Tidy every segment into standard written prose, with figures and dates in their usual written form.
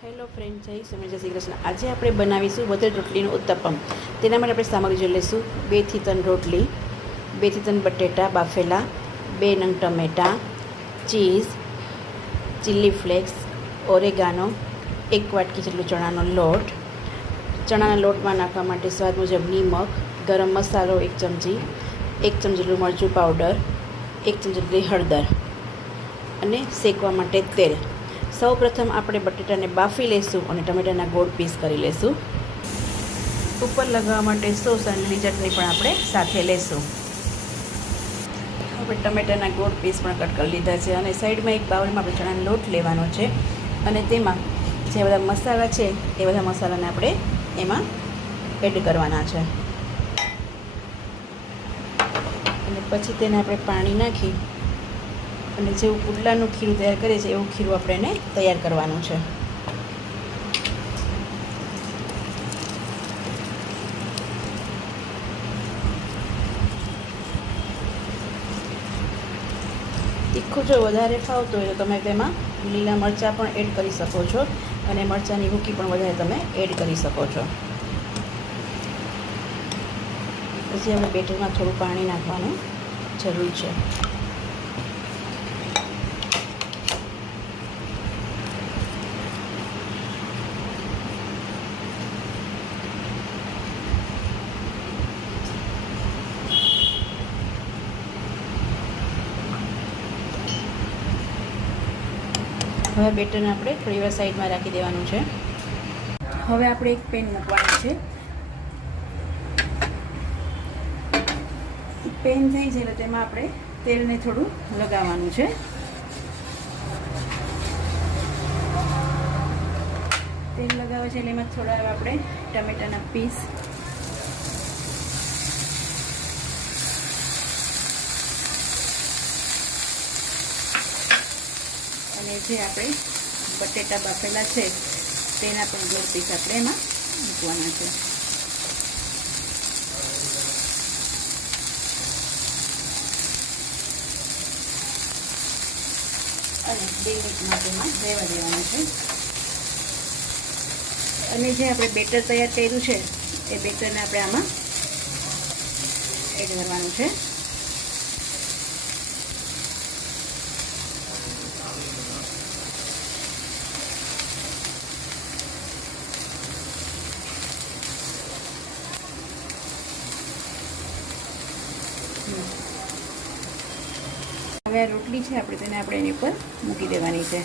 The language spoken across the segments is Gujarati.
હેલો ફ્રેન્ડ, જય સ્વામી, જય શ્રી કૃષ્ણ. આજે આપણે બનાવીશું વધેર રોટલીનું ઉત્તપમ. તેના માટે આપણે સામગ્રી જોઈ લઈશું. 2 થી 3 રોટલી, 2 થી 3 બટેટા બાફેલા, 2 નંગ ટમેટાં, ચીઝ, ચીલી ફ્લેક્સ, ઓરેગાનો, 1 વાટકી જેટલો ચણાનો લોટ. ચણાના લોટમાં નાખવા માટે સ્વાદ મુજબ નિમક, ગરમ મસાલો 1 ચમચી, 1 ચમચી જેટલું મરચું પાવડર, 1 ચમચી જેટલી હળદર અને શેકવા માટે તેલ. સૌ પ્રથમ આપણે બટેટાને બાફી લઈશું અને ટમેટાના ગોળ પીસ કરી લઈશું. ઉપર લગાવવા માટે સોસ અને લીલી ચટણી પણ આપણે સાથે લઈશું. આપણે ટમેટાના ગોળ પીસ પણ કટ કરી લીધા છે અને સાઈડમાં એક બાઉલમાં આપણે ચણાનો લોટ લેવાનો છે અને તેમાં જે બધા મસાલા છે એ બધા મસાલાને આપણે એમાં એડ કરવાના છે અને પછી તેને આપણે પાણી નાખી અને જેવું પુડલાનું ખીરું તૈયાર કરીએ છીએ એવું ખીરું આપણે એને તૈયાર કરવાનું છે. તીખું જો વધારે ફાવતું હોય તો તમે તેમાં લીલા મરચાં પણ એડ કરી શકો છો અને મરચાંની ભૂકી પણ વધારે તમે એડ કરી શકો છો. પછી આપણે બેટરમાં થોડું પાણી નાખવાનું જરૂર છે. હવે બેટરને આપણે થોડી વાર સાઈડમાં રાખી દેવાનું છે. હવે આપણે એક પેન મૂકવાનું છે. પેન થઈ જાય એટલે તેમાં આપણે તેલને થોડું લગાવવાનું છે. તેલ લગાવે છે એટલે એમાં થોડા આપણે ટમેટાના પીસ, અને જે આપણે બટેટા બાફેલા છે તેના પણ ગોળ પીસ આપણે એમાં મૂકવાના છે. અને 2 મિનિટ માટે એમાં રહેવા દેવાનું છે. અને જે આપણે બેટર તૈયાર કર્યું છે એ બેટરને આપણે આમાં એડ કરવાનું છે. હવે આ રોટલી છે આપણે તેને આપણે એની ઉપર મૂકી દેવાની છે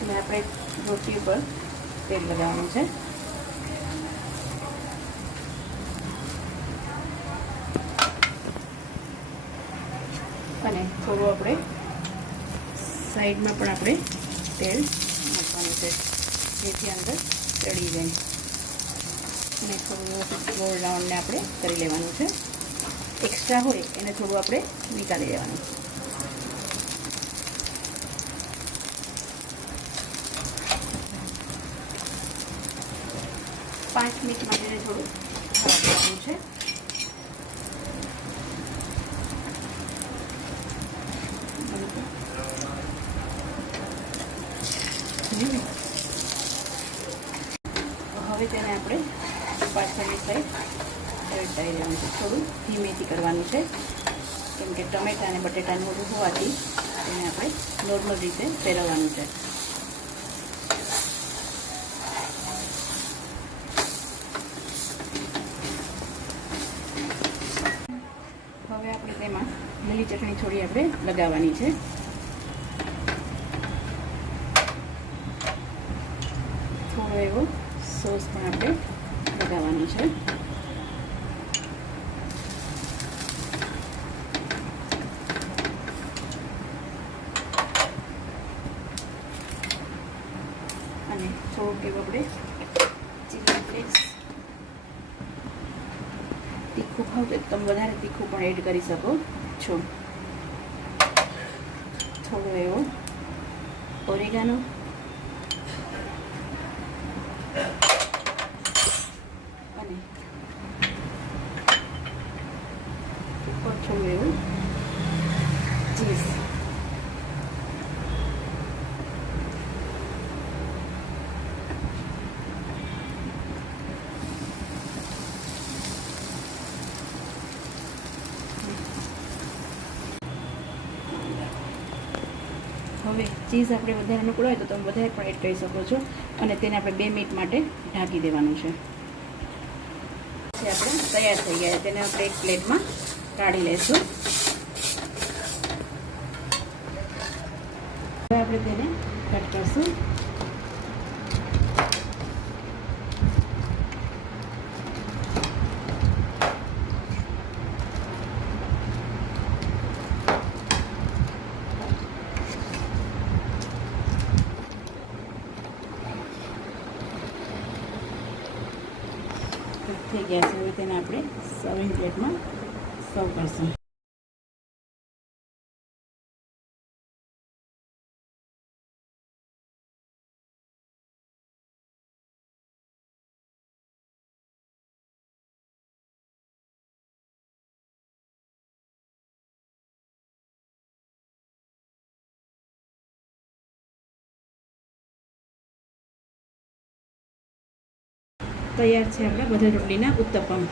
અને આપણે રોટલી ઉપર તેલ લગાવવાનું છે. અને થોડું આપણે સાઈડમાં પણ આપણે તેલ મૂકવાનું છે જેથી અંદર ચડી જાય અને થોડું ગોળ રાઉન્ડને આપણે કરી લેવાનું છે. એક્સ્ટ્રા હોય એને થોડું આપણે નીકાળી દેવાનું. પાંચ મિનિટ માટે એને થોડું ખરાબ કરવાનું છે. હવે તેને આપણે પાછળની સાઈડ પલટાઈ દેવાનું છે. થોડું ધીમેથી કરવાનું છે કેમ કે ટમેટા અને બટેટાનું મોઢું હોવાથી તેને આપણે નોર્મલ રીતે ફેરવવાનું છે. હવે આપણે તેમાં લીલી ચટણી થોડી આપણે લગાવવાની છે. થોડો એવો સોસ પણ આપણે લગાવવાનો છે. અને થોડુંક એવું આપણે ચીલી ફ્લેક્સ, તીખું ખાવ તો તમે વધારે તીખું પણ એડ કરી શકો છો. થોડો એવો ઓરેગાનો અને ઉપર થોડું એવું ચીઝ. હવે ચીઝ આપણે વધારે અનુકૂળ હોય તો તમે વધારે પણ એડ કરી શકો છો અને તેને આપણે 2 મિનિટ માટે ઢાંકી દેવાનું છે. આપણે તૈયાર થઈ ગયા, તેને આપણે એક પ્લેટમાં કાઢી લઈશું. હવે આપણે તેને કટ કરશું. થઈ ગયા છે. હવે તેને આપણે સર્વિંગ પ્લેટમાં સર્વ કરશું. તૈયાર છે આપણા બધલ રોટલીના ઉત્તપમ.